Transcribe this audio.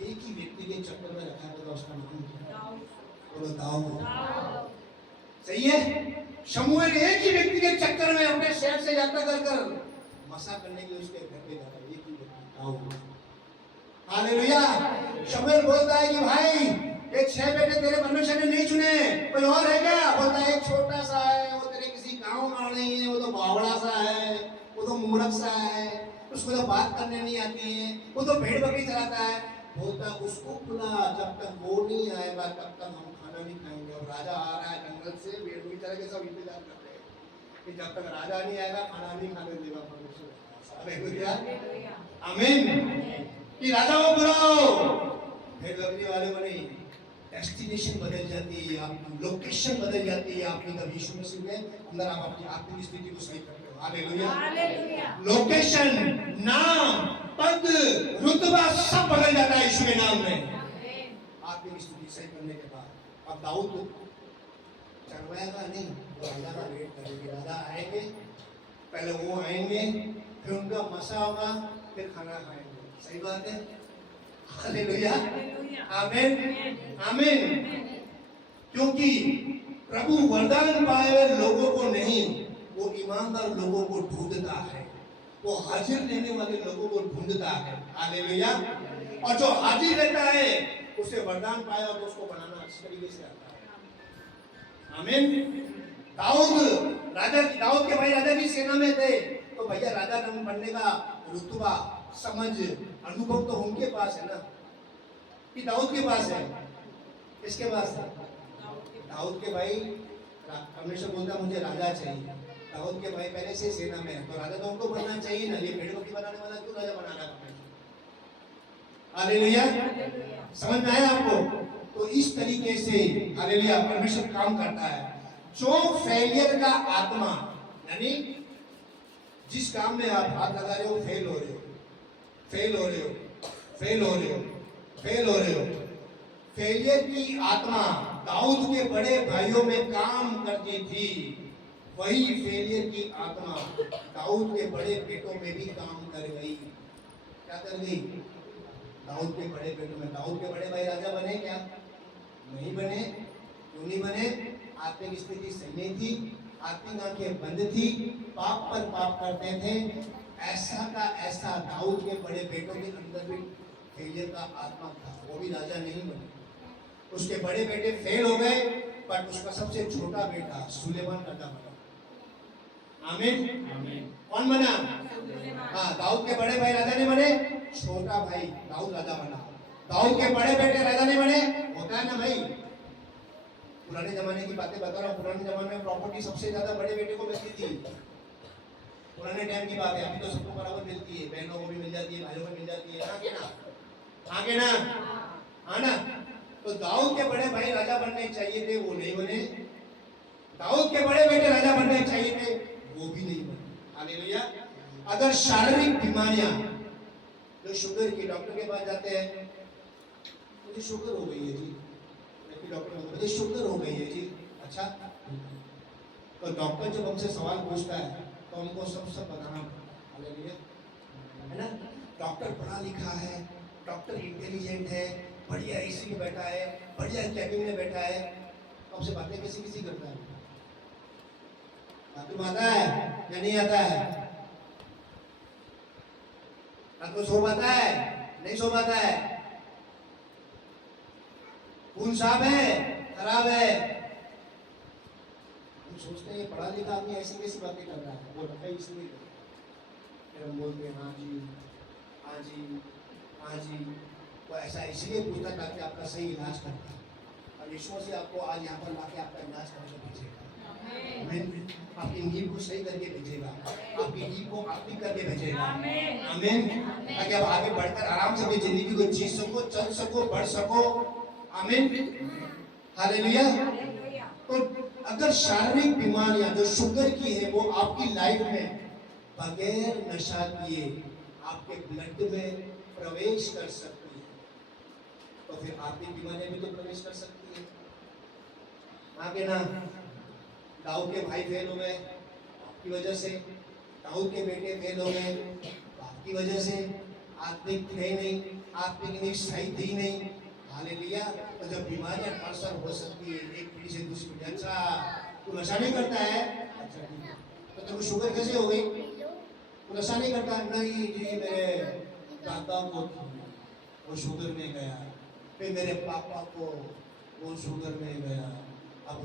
एक ही व्यक्ति के चक्कर में रखा था, उसका नाम क्या? बोलो दाऊद। सही है। शमूएल एक ही व्यक्ति के चक्कर में अपने शहर से यात्रा कर कर मसा करने के लिए उसके घर पे जाता, एक ही व्यक्ति दाऊद। हालेलुया। शमूएल बोलता है कि भाई एक 6 बेटे तेरे परमेश्वर ने नहीं चुने, कोई और है क्या? बोलता है एक छोटा सा है, वो तेरे किसी गांव का नहीं है, वो तो बावड़ा सा है, वो तो मूर्ख सा है, उसको तो बात करने नहीं आती है, वो तो भेड़ बकरी चलाता है। बोलता उसको बुला, जब तक वो नहीं आएगा तब तक हम खाना नहीं खाएंगे। और राजा आ रहा है जंगल से, भेड़ बकरी चला के सब इंतजार करते हैं कि जब तक राजा नहीं आएगा खाना नहीं खाने देगा परमेश्वर। हालेलुया, आमीन। कि राजा को बुलाओ, भेड़ बकरी वाले को नहीं। डेस्टिनेशन बदल जाती है, आपकी लोकेशन बदल जाती है आपकी, तब यीशु मसीह के अंदर आप अपनी आत्मिक स्थिति को सही करते हो। हालेलुया। लोकेशन, नाम, पद, रुतबा सब बदल जाता है यीशु के नाम में, आत्मिक स्थिति सही करने के बाद। अब दाऊद चढ़वाएगा नहीं, वो राजा का वेट करेंगे, राजा आएंगे, पहले वो आएंगे, फिर उनका मसा होगा, फिर खाना खाएंगे। सही बात है। हालेलुया, आमीन, आमीन। क्योंकि प्रभु वरदान पाए हुए लोगों को नहीं, वो ईमानदार लोगों को ढूंढता है, वो हाजिर लेने वाले लोगों को ढूंढता है। हालेलुया। और जो हाजिर रहता है उसे वरदान पाया और उसको बनाना अच्छी तरीके से आता है। आमीन। दाऊद के भाई राजा की सेना में थे, तो भैया राजा बनने का रुतबा, समझ, अनुभव तो उनके पास है ना, कि दाऊद के पास है? किसके पास है? दाऊद के भाई। परमेश्वर बोलता मुझे राजा चाहिए। दाऊद के भाई पहले से सेना में है, तो राजा तो उनको बनना चाहिए ना। ये भेड़ बकरी बनाने वाला क्यों राजा बना रहा है? हालेलुया, समझ में आया आपको? तो इस तरीके से हालेलुया परमेश्वर काम करता है। जो फेलियर का आत्मा, यानी जिस काम में आप हाथ लगा रहे हो, फेल हो रहे हो, फेल हो रहे हो, फेल हो रहे हो, फेल हो रहे हो, फेलियर की आत्मा दाऊद के बड़े भाइयों में काम करती थी, वही फेलियर की आत्मा दाऊद के बड़े बेटों में भी काम कर गई। क्या कर गई? दाऊद के बड़े बेटों में। दाऊद के बड़े भाई राजा बने क्या? नहीं बने। क्यों नहीं बने? आत्मिक स्थिति सही नहीं थी, आत्मिक आंखें बंद थी, पाप पर पाप करते थे। ऐसा का ऐसा दाऊद के बड़े बेटों के अंदर भी फेलियर का आत्मा था, वो भी राजा नहीं बने। उसके बड़े बेटे फेल हो गए, पर उसका सबसे छोटा बेटा सुलेमान राजा बना। आमीन। कौन बना? हाँ, दाऊद के बड़े भाई राजा नहीं बने, छोटा भाई दाऊद राजा बना। दाऊद के बड़े बेटे राजा नहीं बने, होता है ना भाई। पुराने जमाने की बातें बता रहा हूँ। पुराने जमाने में प्रॉपर्टी सबसे ज्यादा बड़े बेटे को मिलती थी। पुराने टाइम की बात है, अभी तो सबको बराबर मिलती है, बहनों को भी मिल जाती है, भाइयों को मिल जाती है, हाँ के ना? हाँ के ना? हाँ ना? तो दाऊद के बड़े भाई राजा बनने चाहिए थे, वो नहीं बने। दाऊद के बड़े बेटे राजा बनने चाहिए थे, वो भी नहीं बने। हालेलुया। अगर शारीरिक बीमारियां, जो शुगर की, डॉक्टर के पास जाते हैं, मुझे शुगर हो गई है जी, डॉक्टर मुझे शुगर हो गई है जी। अच्छा, तो डॉक्टर जब हमसे सवाल पूछता है तो हमको सब बताना पड़ता है ना। डॉक्टर पढ़ा लिखा है, डॉक्टर इंटेलिजेंट है, बढ़िया एसी में बैठा है, बढ़िया कैबिन में बैठा है, तो हमसे बातें किसी करता है। बाथरूम आता है या नहीं आता है? आपको सो पाता है? नहीं सो पाता है? खून साफ है, खराब है? हम सोचते हैं पढ़ा लिखा आदमी ऐसी कैसी बातें कर रहा है, वो रखा इसलिए। फिर हम बोलते हैं हाँ जी, हाँ जी, हाँ जी। वो ऐसा इसलिए पूछता ताकि आपका सही इलाज करता है, और यीशु से आपको आज यहाँ पर लाके आपका इलाज करके भेजेगा। आपकी नींद को सही करके भेजेगा, आपकी नींद को आत्मिक करके भेजेगा। आमीन। ताकि आप आगे बढ़कर आराम से अपनी जिंदगी को जी सको, चल सको, बढ़ सको। आमीन, हालेलुया। तो अगर शारीरिक बीमारियां जो शुगर की है वो आपकी लाइफ में बगैर नशा किए आपके ब्लड में प्रवेश कर सकती है, तो फिर आत्मिक बीमारियां भी तो प्रवेश कर सकती है। आगे ना, दाऊद के भाई फेल हो गए आपकी वजह से, दाऊद के बेटे फेल हो गए आपकी वजह से, आत्मिक थे नहीं, आप पिकनिक सही थी नहीं, हालेलुया। तो जब बीमारियां ट्रांसफर हो सकती है एक पीढ़ी से दूसरी पीढ़ी, अच्छा तू नशा नहीं करता है, अच्छा ठीक है, तो तेरे को शुगर कैसे हो गई? तू नशा नहीं करता? नहीं जी, मेरे दादा को थी, वो शुगर में गया, फिर मेरे पापा को वो शुगर में गया, अब